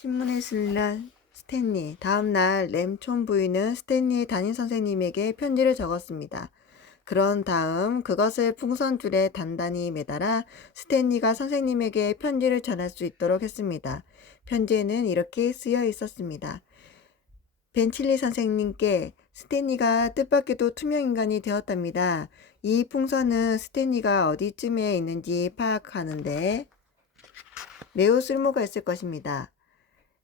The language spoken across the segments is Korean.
신문에 실린 스탠리. 다음 날 램촌 부인은 스탠리의 담임 선생님에게 편지를 적었습니다. 그런 다음 그것을 풍선줄에 단단히 매달아 스탠리가 선생님에게 편지를 전할 수 있도록 했습니다. 편지에는 이렇게 쓰여 있었습니다. 벤칠리 선생님께 스탠리가 뜻밖에도 투명인간이 되었답니다. 이 풍선은 스탠리가 어디쯤에 있는지 파악하는데 매우 쓸모가 있을 것입니다.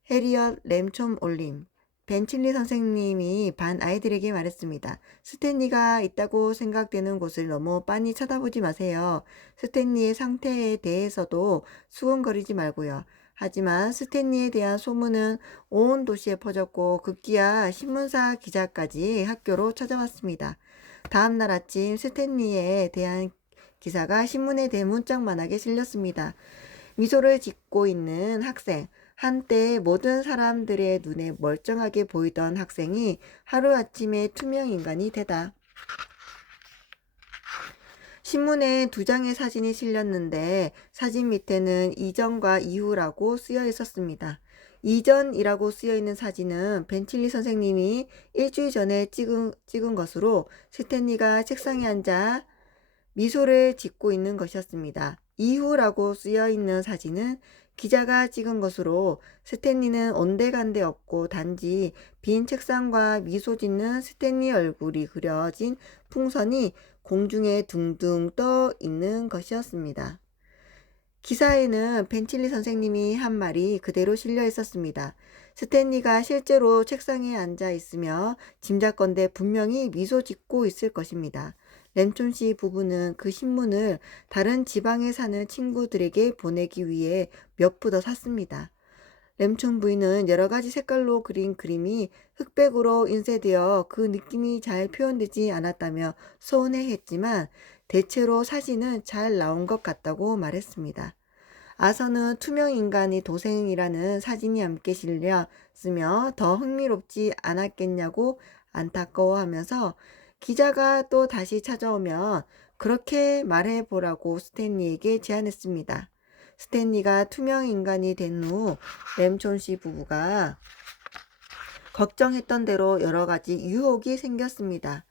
해리엇 램촌 올림. 벤칠리 선생님이 반 아이들에게 말했습니다. 스탠리가 있다고 생각되는 곳을 너무 빤히 쳐다보지 마세요. 스탠리의 상태에 대해서도 수근거리지 말고요. 하지만 스탠리에 대한 소문은 온 도시에 퍼졌고 급기야 신문사 기자까지 학교로 찾아왔습니다. 다음 날 아침 스탠리에 대한 기사가 신문에 대문짝만하게 실렸습니다. 미소를 짓고 있는 학생. 한때 모든 사람들의 눈에 멀쩡하게 보이던 학생이 하루아침에 투명인간이 되다. 신문에 두 장의 사진이 실렸는데 사진 밑에는 이전과 이후라고 쓰여 있었습니다. 이전이라고 쓰여 있는 사진은 벤칠리 선생님이 일주일 전에 찍은 것으로 스탠리가 책상에 앉아 미소를 짓고 있는 것이었습니다. 이후라고 쓰여 있는 사진은 기자가 찍은 것으로 스탠리는 온데간데 없고 단지 빈 책상과 미소 짓는 스탠리 얼굴이 그려진 풍선이 공중에 둥둥 떠 있는 것이었습니다. 기사에는 벤칠리 선생님이 한 말이 그대로 실려 있었습니다. 스탠리가 실제로 책상에 앉아 있으며 짐작건대 분명히 미소 짓고 있을 것입니다. 램촌 씨 부부는 그 신문을 다른 지방에 사는 친구들에게 보내기 위해 몇 부 더 샀습니다. 램촌 부인은 여러 가지 색깔로 그린 그림이 흑백으로 인쇄되어 그 느낌이 잘 표현되지 않았다며 서운해했지만 대체로 사진은 잘 나온 것 같다고 말했습니다. 아서는 투명 인간이 도생이라는 사진이 함께 실렸으며 더 흥미롭지 않았겠냐고 안타까워하면서 기자가 또 다시 찾아오면 그렇게 말해보라고 스탠리에게 제안했습니다. 스탠리가 투명 인간이 된 후 램촌 씨 부부가 걱정했던 대로 여러 가지 유혹이 생겼습니다.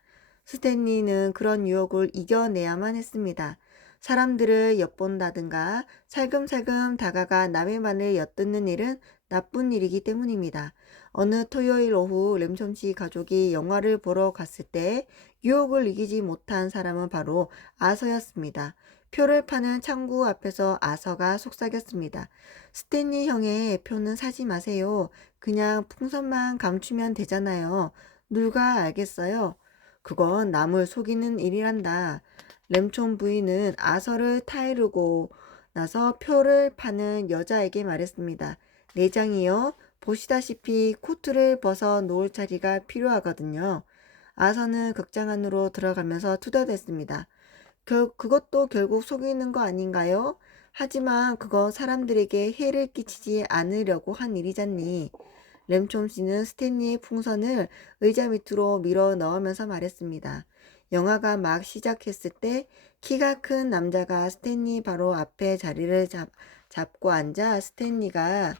스탠리는 그런 유혹을 이겨내야만 했습니다. 사람들을 엿본다든가 살금살금 다가가 남의 말을 엿듣는 일은 나쁜 일이기 때문입니다. 어느 토요일 오후 램솜씨 가족이 영화를 보러 갔을 때 유혹을 이기지 못한 사람은 바로 아서였습니다. 표를 파는 창구 앞에서 아서가 속삭였습니다. 스탠리 형의 표는 사지 마세요. 그냥 풍선만 감추면 되잖아요. 누가 알겠어요? 그건 남을 속이는 일이란다. 램촌 부인은 아서를 타이르고 나서 표를 파는 여자에게 말했습니다. 내장이요. 보시다시피 코트를 벗어 놓을 자리가 필요하거든요. 아서는 극장 안으로 들어가면서 투덜댔습니다. 그것도 결국 속이는 거 아닌가요? 하지만 그거 사람들에게 해를 끼치지 않으려고 한 일이잖니. 램촌 씨는 스탠리의 풍선을 의자 밑으로 밀어 넣으면서 말했습니다. 영화가 막 시작했을 때 키가 큰 남자가 스탠리 바로 앞에 자리를 잡고 앉아 스탠리가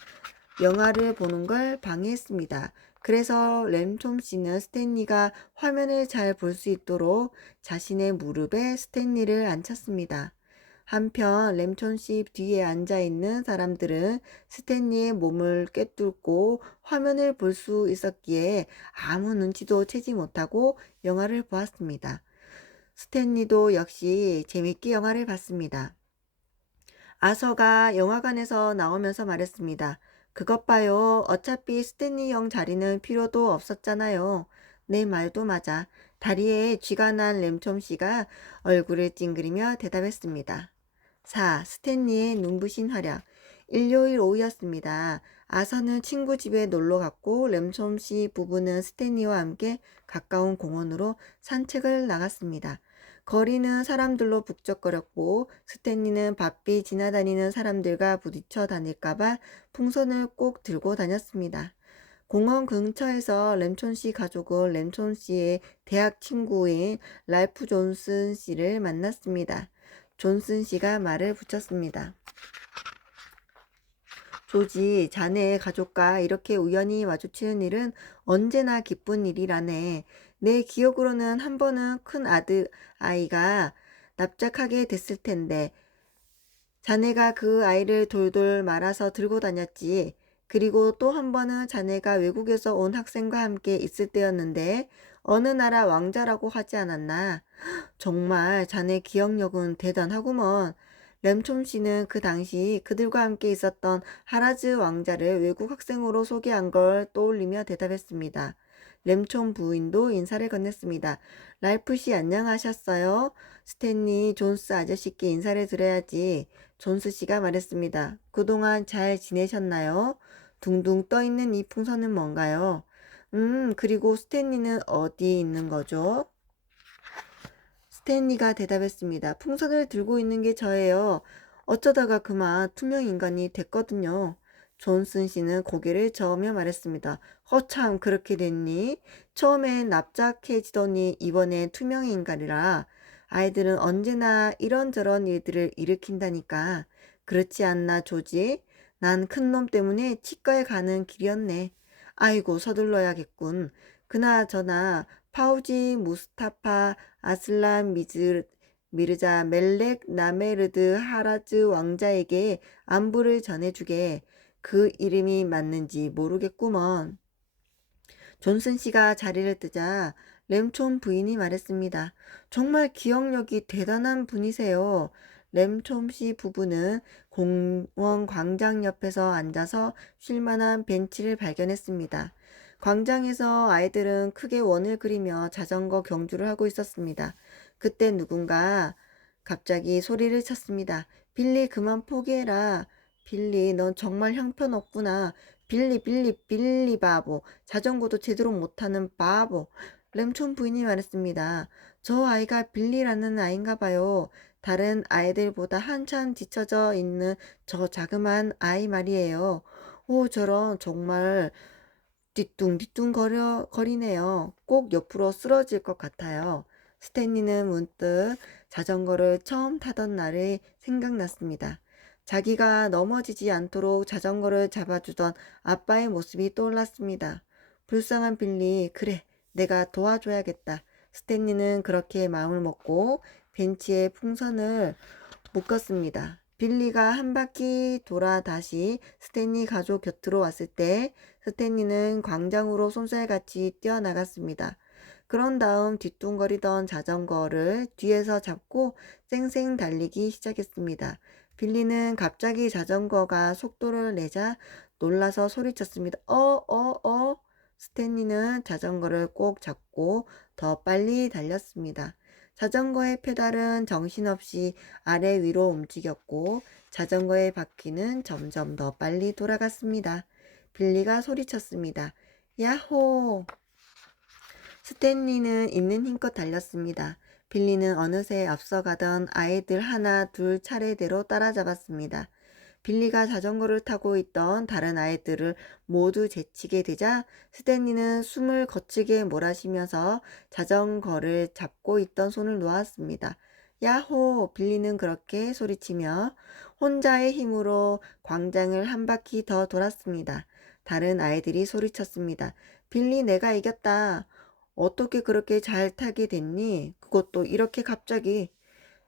영화를 보는 걸 방해했습니다. 그래서 램촌 씨는 스탠리가 화면을 잘 볼 수 있도록 자신의 무릎에 스탠리를 앉혔습니다. 한편 램촌 씨 뒤에 앉아 있는 사람들은 스탠리의 몸을 꿰뚫고 화면을 볼 수 있었기에 아무 눈치도 채지 못하고 영화를 보았습니다. 스탠리도 역시 재밌게 영화를 봤습니다. 아서가 영화관에서 나오면서 말했습니다. 그것 봐요. 어차피 스탠리 형 자리는 필요도 없었잖아요. 내 말도 맞아. 다리에 쥐가 난 램촌 씨가 얼굴을 찡그리며 대답했습니다. 4. 스탠리의 눈부신 활약. 일요일 오후였습니다. 아서는 친구 집에 놀러 갔고 램솜 씨 부부는 스탠리와 함께 가까운 공원으로 산책을 나갔습니다. 거리는 사람들로 북적거렸고 스탠리는 바삐 지나다니는 사람들과 부딪혀 다닐까봐 풍선을 꼭 들고 다녔습니다. 공원 근처에서 램촌 씨 가족은 램촌 씨의 대학 친구인 랄프 존슨 씨를 만났습니다. 존슨 씨가 말을 붙였습니다. 조지, 자네의 가족과 이렇게 우연히 마주치는 일은 언제나 기쁜 일이라네. 내 기억으로는 한 번은 큰 아이가 납작하게 됐을 텐데, 자네가 그 아이를 돌돌 말아서 들고 다녔지. 그리고 또 한 번은 자네가 외국에서 온 학생과 함께 있을 때였는데, 어느 나라 왕자라고 하지 않았나? 정말 자네 기억력은 대단하구먼. 램촌 씨는 그 당시 그들과 함께 있었던 하라즈 왕자를 외국 학생으로 소개한 걸 떠올리며 대답했습니다. 램촌 부인도 인사를 건넸습니다. 랄프 씨 안녕하셨어요? 스탠리 존스 아저씨께 인사를 드려야지. 존스 씨가 말했습니다. 그동안 잘 지내셨나요? 둥둥 떠있는 이 풍선은 뭔가요? 그리고 스탠리는 어디 있는 거죠? 스탠리가 대답했습니다. 풍선을 들고 있는 게 저예요. 어쩌다가 그만 투명 인간이 됐거든요. 존슨 씨는 고개를 저으며 말했습니다. 허참 그렇게 됐니? 처음엔 납작해지더니 이번엔 투명 인간이라. 아이들은 언제나 이런저런 일들을 일으킨다니까. 그렇지 않나 조지? 난 큰 놈 때문에 치과에 가는 길이었네. 아이고 서둘러야겠군. 그나저나 파우지 무스타파 아슬란 미르자 멜렉 나메르드 하라즈 왕자에게 안부를 전해주게. 그 이름이 맞는지 모르겠구먼. 존슨 씨가 자리를 뜨자 램촌 부인이 말했습니다. 정말 기억력이 대단한 분이세요. 램촌 씨 부부는 공원 광장 옆에서 앉아서 쉴 만한 벤치를 발견했습니다. 광장에서 아이들은 크게 원을 그리며 자전거 경주를 하고 있었습니다. 그때 누군가 갑자기 소리를 쳤습니다. 빌리 그만 포기해라. 빌리 넌 정말 형편없구나. 빌리 바보. 자전거도 제대로 못하는 바보. 램촌 부인이 말했습니다. 저 아이가 빌리라는 아이인가 봐요. 다른 아이들보다 한참 뒤처져 있는 저 자그마한 아이 말이에요. 오, 저런 정말 뒤뚱뒤뚱 거리네요. 꼭 옆으로 쓰러질 것 같아요. 스탠리는 문득 자전거를 처음 타던 날이 생각났습니다. 자기가 넘어지지 않도록 자전거를 잡아주던 아빠의 모습이 떠올랐습니다. 불쌍한 빌리, 그래, 내가 도와줘야겠다. 스탠리는 그렇게 마음을 먹고 벤치에 풍선을 묶었습니다. 빌리가 한 바퀴 돌아 다시 스탠리 가족 곁으로 왔을 때 스탠리는 광장으로 쏜살같이 뛰어나갔습니다. 그런 다음 뒤뚱거리던 자전거를 뒤에서 잡고 쌩쌩 달리기 시작했습니다. 빌리는 갑자기 자전거가 속도를 내자 놀라서 소리쳤습니다. 스탠리는 자전거를 꼭 잡고 더 빨리 달렸습니다. 자전거의 페달은 정신없이 아래 위로 움직였고 자전거의 바퀴는 점점 더 빨리 돌아갔습니다. 빌리가 소리쳤습니다. 야호! 스탠리는 있는 힘껏 달렸습니다. 빌리는 어느새 앞서가던 아이들 하나 둘 차례대로 따라잡았습니다. 빌리가 자전거를 타고 있던 다른 아이들을 모두 제치게 되자 스탠리는 숨을 거치게 몰아쉬면서 자전거를 잡고 있던 손을 놓았습니다. 야호! 빌리는 그렇게 소리치며 혼자의 힘으로 광장을 한 바퀴 더 돌았습니다. 다른 아이들이 소리쳤습니다. 빌리 내가 이겼다. 어떻게 그렇게 잘 타게 됐니? 그것도 이렇게 갑자기.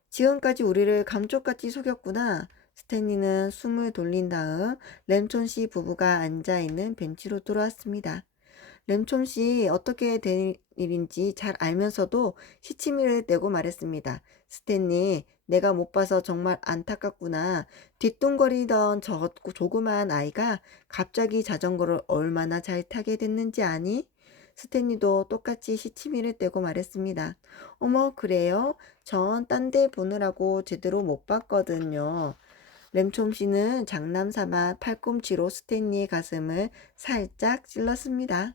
지금까지 우리를 감쪽같이 속였구나. 스탠리는 숨을 돌린 다음 램촌 씨 부부가 앉아있는 벤치로 돌아왔습니다. 램촌 씨 어떻게 된 일인지 잘 알면서도 시치미를 떼고 말했습니다. 스탠리, 내가 못 봐서 정말 안타깝구나. 뒤뚱거리던 저 조그마한 아이가 갑자기 자전거를 얼마나 잘 타게 됐는지 아니? 스탠리도 똑같이 시치미를 떼고 말했습니다. 어머, 그래요? 전 딴 데 보느라고 제대로 못 봤거든요. 램촌 씨는 장난삼아 팔꿈치로 스탠리의 가슴을 살짝 찔렀습니다.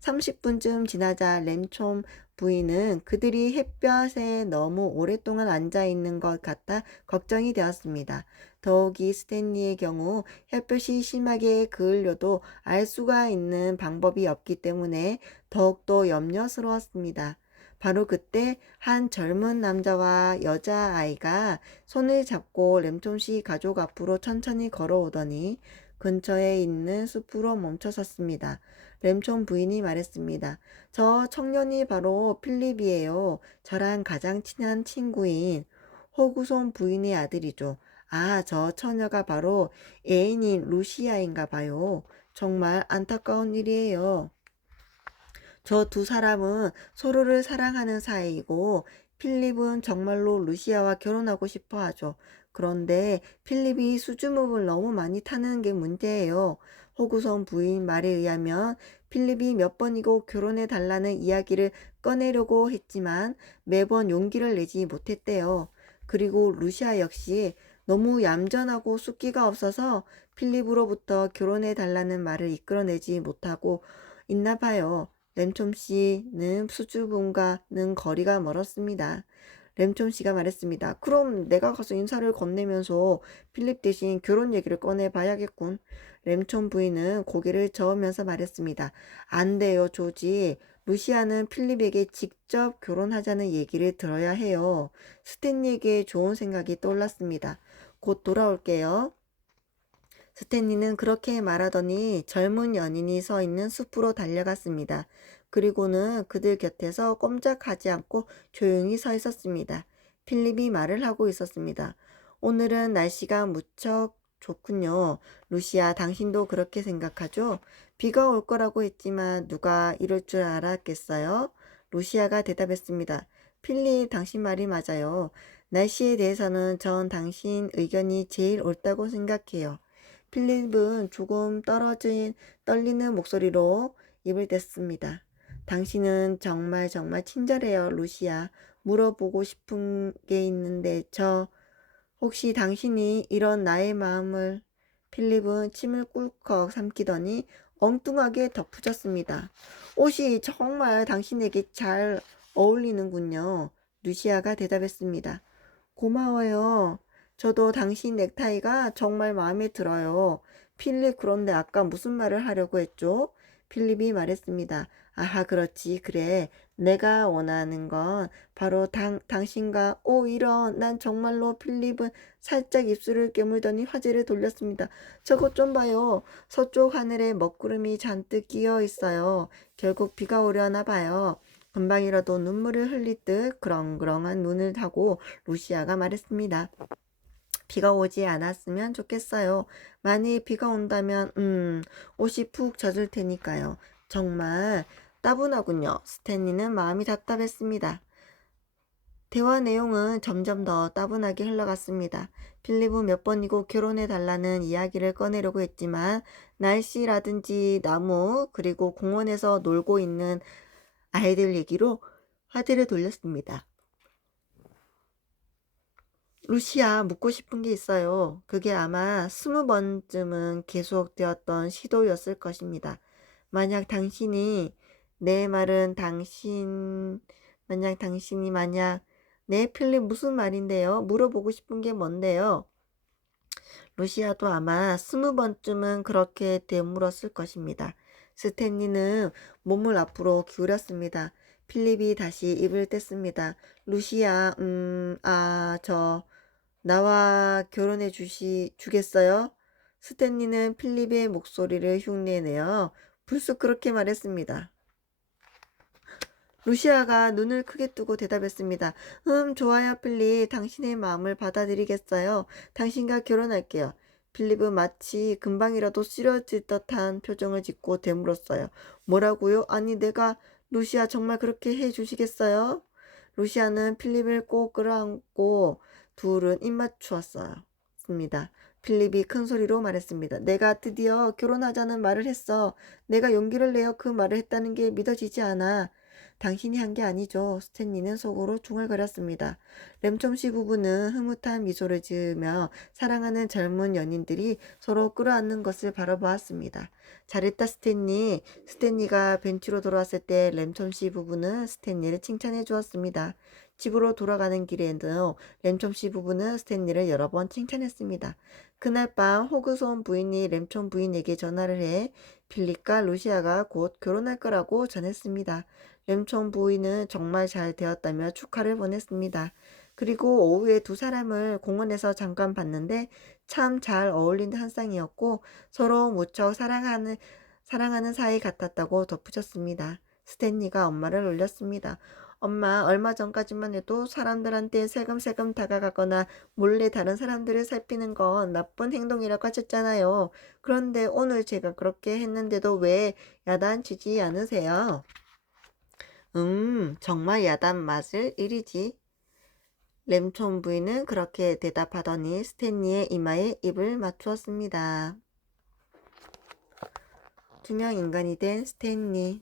30분쯤 지나자 램촌 부인은 그들이 햇볕에 너무 오랫동안 앉아 있는 것 같아 걱정이 되었습니다. 더욱이 스탠리의 경우 햇볕이 심하게 그을려도 알 수가 있는 방법이 없기 때문에 더욱더 염려스러웠습니다. 바로 그때 한 젊은 남자와 여자아이가 손을 잡고 램촌 씨 가족 앞으로 천천히 걸어오더니 근처에 있는 숲으로 멈춰섰습니다. 램촌 부인이 말했습니다. 저 청년이 바로 필립이에요. 저랑 가장 친한 친구인 호구손 부인의 아들이죠. 아, 저 처녀가 바로 애인인 루시아인가 봐요. 정말 안타까운 일이에요. 저 두 사람은 서로를 사랑하는 사이이고 필립은 정말로 루시아와 결혼하고 싶어 하죠. 그런데 필립이 수줍음을 너무 많이 타는 게 문제예요. 호구선 부인 말에 의하면 필립이 몇 번이고 결혼해 달라는 이야기를 꺼내려고 했지만 매번 용기를 내지 못했대요. 그리고 루시아 역시 너무 얌전하고 숫기가 없어서 필립으로부터 결혼해 달라는 말을 이끌어내지 못하고 있나 봐요. 램촌 씨는 수줍음과는 거리가 멀었습니다. 램촌 씨가 말했습니다. 그럼 내가 가서 인사를 건네면서 필립 대신 결혼 얘기를 꺼내 봐야겠군. 램촌 부인은 고개를 저으면서 말했습니다. 안 돼요, 조지. 루시아는 필립에게 직접 결혼하자는 얘기를 들어야 해요. 스탠리에게 좋은 생각이 떠올랐습니다. 곧 돌아올게요. 스탠리는 그렇게 말하더니 젊은 연인이 서 있는 숲으로 달려갔습니다. 그리고는 그들 곁에서 꼼짝하지 않고 조용히 서 있었습니다. 필립이 말을 하고 있었습니다. 오늘은 날씨가 무척 좋군요. 루시아, 당신도 그렇게 생각하죠? 비가 올 거라고 했지만 누가 이럴 줄 알았겠어요? 루시아가 대답했습니다. 필립, 당신 말이 맞아요. 날씨에 대해서는 전 당신 의견이 제일 옳다고 생각해요. 필립은 조금 떨리는 목소리로 입을 댔습니다. 당신은 정말 정말 친절해요, 루시아. 물어보고 싶은 게 있는데 혹시 당신이 이런 나의 마음을 필립은 침을 꿀꺽 삼키더니 엉뚱하게 덧붙였습니다. 옷이 정말 당신에게 잘 어울리는군요. 루시아가 대답했습니다. 고마워요. 저도 당신 넥타이가 정말 마음에 들어요. 필립, 그런데 아까 무슨 말을 하려고 했죠? 필립이 말했습니다. 아하, 그렇지. 그래. 내가 원하는 건 바로 당신과, 이런, 난 정말로 필립은 살짝 입술을 깨물더니 화제를 돌렸습니다. 저것 좀 봐요. 서쪽 하늘에 먹구름이 잔뜩 끼어 있어요. 결국 비가 오려나 봐요. 금방이라도 눈물을 흘릴 듯 그렁그렁한 눈을 하고 루시아가 말했습니다. 비가 오지 않았으면 좋겠어요. 만일 비가 온다면, 옷이 푹 젖을 테니까요. 정말 따분하군요. 스탠리는 마음이 답답했습니다. 대화 내용은 점점 더 따분하게 흘러갔습니다. 필립은 몇 번이고 결혼해 달라는 이야기를 꺼내려고 했지만 날씨라든지 나무 그리고 공원에서 놀고 있는 아이들 얘기로 화제를 돌렸습니다. 루시아, 묻고 싶은 게 있어요. 그게 아마 20번쯤은 계속되었던 시도였을 것입니다. 만약 당신이 내 말은 만약 네, 필립 무슨 말인데요? 물어보고 싶은 게 뭔데요? 루시아도 아마 20번쯤은 그렇게 되물었을 것입니다. 스탠리는 몸을 앞으로 기울였습니다. 필립이 다시 입을 뗐습니다. 루시아, 나와 결혼해 주겠어요? 스탠리는 필립의 목소리를 흉내내어 불쑥 그렇게 말했습니다. 루시아가 눈을 크게 뜨고 대답했습니다. 좋아요, 필립. 당신의 마음을 받아들이겠어요. 당신과 결혼할게요. 필립은 마치 금방이라도 쓰러질 듯한 표정을 짓고 되물었어요. 뭐라고요? 아니, 루시아 정말 그렇게 해 주시겠어요? 루시아는 필립을 꼭 끌어안고 둘은 입맞추었어요. 필립이 큰 소리로 말했습니다. 내가 드디어 결혼하자는 말을 했어. 내가 용기를 내어 그 말을 했다는 게 믿어지지 않아. 당신이 한 게 아니죠. 스탠리는 속으로 중얼거렸습니다. 램첨씨 부부는 흐뭇한 미소를 지으며 사랑하는 젊은 연인들이 서로 끌어안는 것을 바라보았습니다. 잘했다, 스탠리. 스탠리가 벤치로 돌아왔을 때 램첨씨 부부는 스탠리를 칭찬해 주었습니다. 집으로 돌아가는 길에도 램첨씨 부부는 스탠리를 여러 번 칭찬했습니다. 그날 밤 호그손 부인이 램촌 부인에게 전화를 해 필립과 루시아가 곧 결혼할 거라고 전했습니다. 램촌 부인은 정말 잘 되었다며 축하를 보냈습니다. 그리고 오후에 두 사람을 공원에서 잠깐 봤는데 참 잘 어울리는 한 쌍이었고 서로 무척 사랑하는 사이 같았다고 덧붙였습니다. 스탠리가 엄마를 놀렸습니다. 엄마, 얼마 전까지만 해도 사람들한테 세금세금 다가가거나 몰래 다른 사람들을 살피는 건 나쁜 행동이라고 하셨잖아요. 그런데 오늘 제가 그렇게 했는데도 왜 야단치지 않으세요? 정말 야단 맞을 일이지. 램촌 부인은 그렇게 대답하더니 스탠리의 이마에 입을 맞추었습니다. 투명 인간이 된 스탠리.